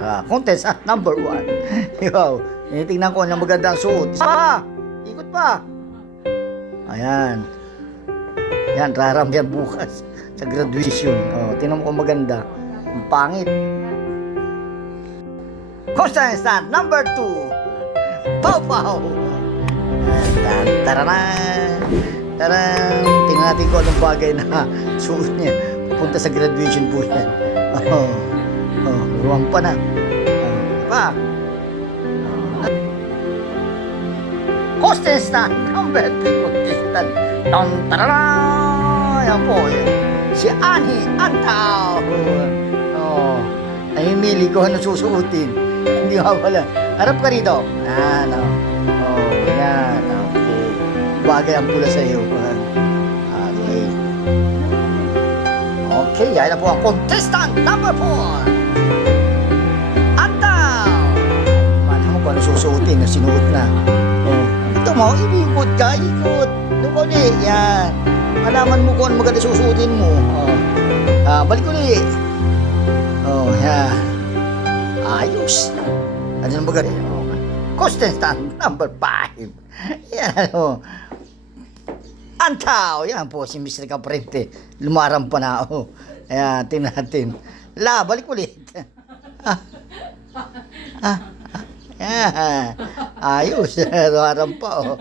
Ah, contestant number one. Wow. Tinitingnan ko na maganda ang suot. Isa! Ikot pa! Ayan. Yan, raram yan bukas sa graduation. Oh, tingnan mo kung maganda. Ang pangit. Contestant number two. Pau Pau. Tan tararan. Tingnan natin kung anong bagay na suot niya. Pupunta sa graduation po yan. Oh. Ruwang pa na. Oh, pa. Oh. Contestant number three. Contestant. Tan tararan. Yan po. Yan. Si Annie Antaw. Oh. Namimili ko ano susuotin. Hindi nga pala. Harap ka rito. Yan, oh. Oh, yan. Okay. Bagay ang pula sa iyo. Okay. Okay, yan na po ang contestant number 4. Susuotin na sinuot na. Oh. Ito mo, iikot ka, ikot. Doon ka ulit, yan. Malaman mo kung ano maganda susuotin mo. Oh. Ah, balik ulit. Oh, yan. Ayos. Ano nang bagay? Okay. Contestant number 5. Yan ano. Antaw! Yan po si Mr. Caprente. Lumarang pa na ako. Ayan, tingnan natin. La, balik ulit. ah. Ah. Ayos. Lumarang pa oh.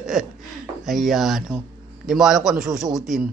Ayan oh. Di mo alam kung ano susuotin.